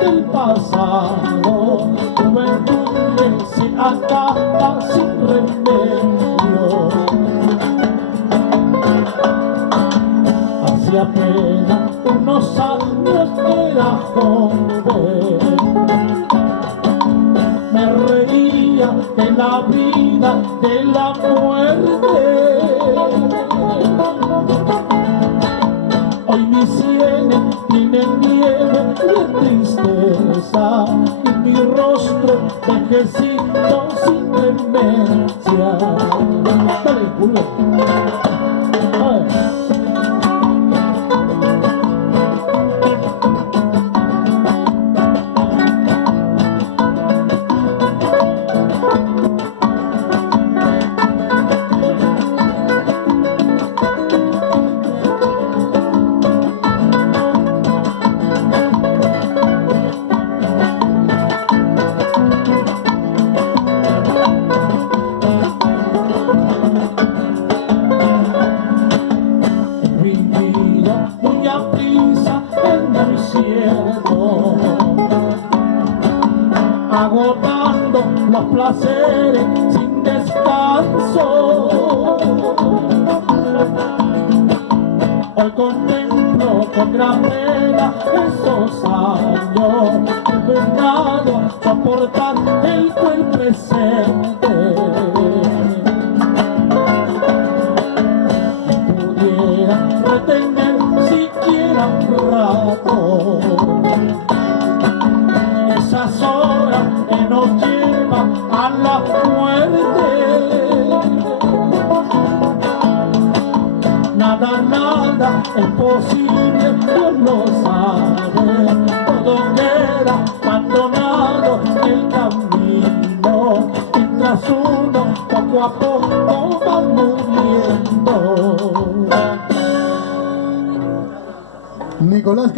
del pasado, juventud que se acaba sin remedio. Hace apenas unos años era joven, me reía de la vida, de la muerte. Hoy mis sienes tienen nieve y tristeza, y mi rostro envejecido sin demencia. Dale, culo. Muy a prisa en el cielo, agotando los placeres sin descanso. Hoy contemplo con gran pena esos años, obligado a soportar el cruel presente. Pudiera retener siquiera un rato esas horas que nos llevan a la muerte. Nada, nada es posible, Dios lo sabe. Todo queda abandonado en el camino, mientras uno poco a poco va muriendo. Nicolás